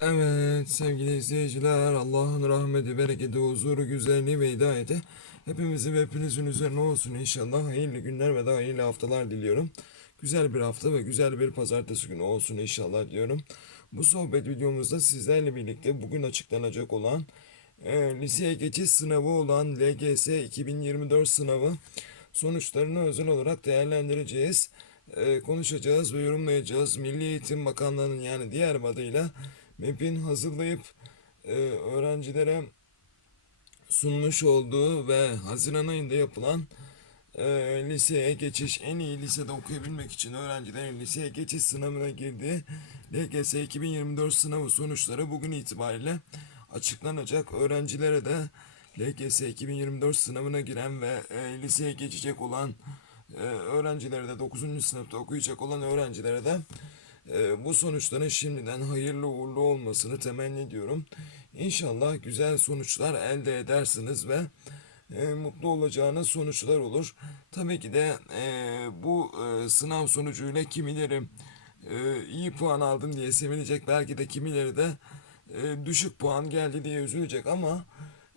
Evet sevgili izleyiciler Allah'ın rahmeti, bereketi, huzuru, güzelliği ve hidayeti hepimizin ve hepinizin üzerine olsun inşallah. Hayırlı günler ve daha hayırlı haftalar diliyorum. Güzel bir hafta ve güzel bir pazartesi günü olsun inşallah diyorum. Bu sohbet videomuzda sizlerle birlikte bugün açıklanacak olan e, liseye geçiş sınavı olan LGS 2024 sınavı sonuçlarını özel olarak değerlendireceğiz. E, konuşacağız ve yorumlayacağız. Milli Eğitim Bakanlığı'nın yani diğer adıyla MEP'in hazırlayıp e, öğrencilere sunmuş olduğu ve Haziran ayında yapılan e, liseye geçiş, en iyi lisede okuyabilmek için öğrencilerin liseye geçiş sınavına girdiği LGS 2024 sınavı sonuçları bugün itibariyle açıklanacak. Öğrencilere de LGS 2024 sınavına giren ve e, liseye geçecek olan e, öğrencilere de 9. sınıfta okuyacak olan öğrencilere de e, bu sonuçların şimdiden hayırlı uğurlu olmasını temenni ediyorum. İnşallah güzel sonuçlar elde edersiniz ve e, mutlu olacağınız sonuçlar olur. Tabii ki de e, bu e, sınav sonucuyla kimileri e, iyi puan aldım diye sevinecek. Belki de kimileri de e, düşük puan geldi diye üzülecek ama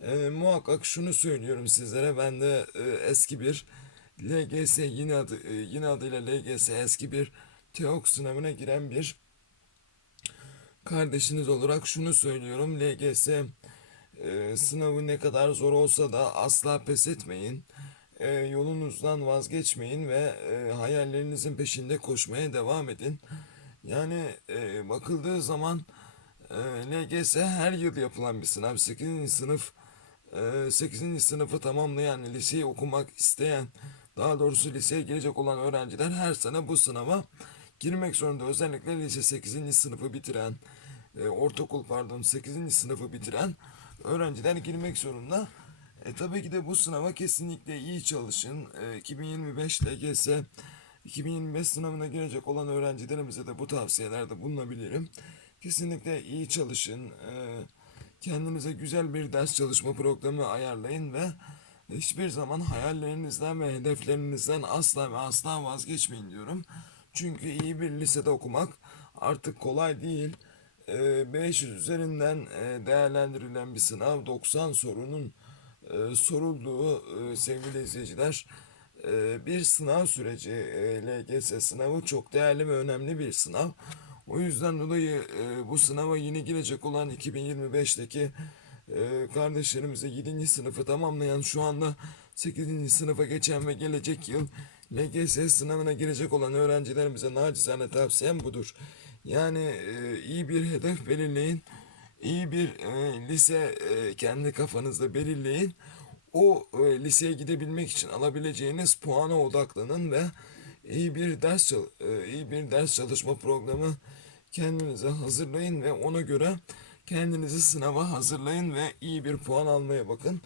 e, muhakkak şunu söylüyorum sizlere. Ben de e, eski bir LGS yine adı e, yine adıyla LGS eski bir TEOK sınavına giren bir kardeşiniz olarak şunu söylüyorum. LGS e, sınavı ne kadar zor olsa da asla pes etmeyin. E, yolunuzdan vazgeçmeyin ve e, hayallerinizin peşinde koşmaya devam edin. Yani e, bakıldığı zaman e, LGS her yıl yapılan bir sınav. 8. sınıf e, 8. sınıfı tamamlayan, liseyi okumak isteyen, daha doğrusu liseye girecek olan öğrenciler her sene bu sınava girmek zorunda. Özellikle lise 8. sınıfı bitiren, e, ortaokul pardon 8. sınıfı bitiren öğrenciler girmek zorunda. E, tabii ki de bu sınava kesinlikle iyi çalışın. E, 2025 LGS 2025 sınavına girecek olan öğrencilerimize de bu tavsiyelerde bulunabilirim. Kesinlikle iyi çalışın. E, kendinize güzel bir ders çalışma programı ayarlayın ve hiçbir zaman hayallerinizden ve hedeflerinizden asla ve asla vazgeçmeyin diyorum. Çünkü iyi bir lisede okumak artık kolay değil. Ee, 500 üzerinden e, değerlendirilen bir sınav 90 sorunun e, sorulduğu e, sevgili izleyiciler bir sınav süreci LGS sınavı çok değerli ve önemli bir sınav. O yüzden dolayı bu sınava yeni girecek olan 2025'teki e, kardeşlerimize 7. sınıfı tamamlayan şu anda 8. sınıfa geçen ve gelecek yıl LGS sınavına girecek olan öğrencilerimize nacizane tavsiyem budur. Yani e, iyi bir hedef belirleyin. iyi bir e, lise e, kendi kafanızda belirleyin. O e, liseye gidebilmek için alabileceğiniz puana odaklanın ve iyi bir ders e, iyi bir ders çalışma programı kendinize hazırlayın ve ona göre kendinizi sınava hazırlayın ve iyi bir puan almaya bakın.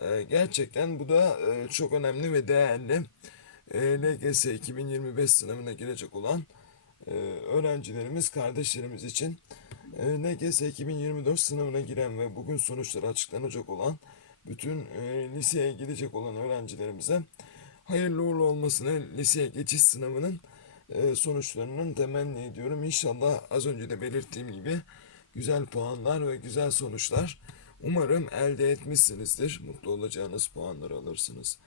E, gerçekten bu da e, çok önemli ve değerli. E, LGS 2025 sınavına girecek olan e, öğrencilerimiz, kardeşlerimiz için e, LGS 2024 sınavına giren ve bugün sonuçları açıklanacak olan bütün e, liseye gidecek olan öğrencilerimize hayırlı uğurlu olmasını liseye geçiş sınavının e, sonuçlarının temenni ediyorum. İnşallah az önce de belirttiğim gibi güzel puanlar ve güzel sonuçlar umarım elde etmişsinizdir. Mutlu olacağınız puanları alırsınız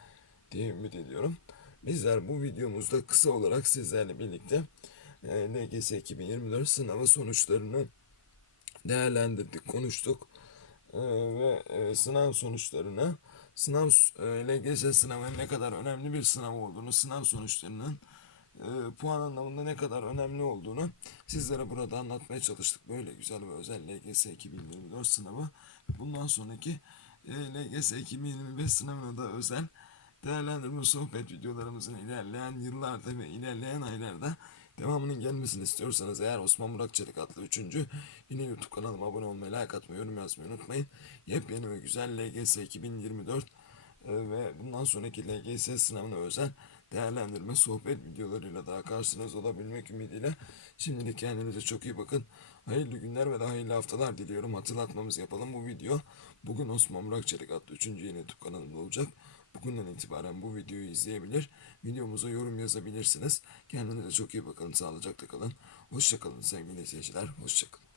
diye ümit ediyorum. Bizler bu videomuzda kısa olarak sizlerle birlikte e, LGS 2024 sınavı sonuçlarını değerlendirdik, konuştuk E, ve e, sınav sonuçlarını, sınav e, LGS sınavının ne kadar önemli bir sınav olduğunu, sınav sonuçlarının e, puan anlamında ne kadar önemli olduğunu sizlere burada anlatmaya çalıştık. Böyle güzel ve özel LGS 2024 sınavı. Bundan sonraki e, LGS 2025 sınavına da özel değerlendirme sohbet videolarımızın ilerleyen yıllarda ve ilerleyen aylarda devamının gelmesini istiyorsanız eğer Osman Murat Çelik adlı 3. yine YouTube kanalıma abone olmayı, like atmayı, yorum yazmayı unutmayın. Yepyeni ve güzel LGS 2024 e, ve bundan sonraki LGS sınavına özel değerlendirme sohbet videolarıyla daha karşınızda olabilmek ümidiyle şimdilik kendinize çok iyi bakın. Hayırlı günler ve daha hayırlı haftalar diliyorum. Hatırlatmamız yapalım bu video. Bugün Osman Murat Çelik adlı 3. yeni YouTube kanalımda olacak. Bugünden itibaren bu videoyu izleyebilir, videomuza yorum yazabilirsiniz. Kendinize çok iyi bakın, sağlıcakla kalın. Hoşçakalın sevgili izleyiciler, hoşçakalın.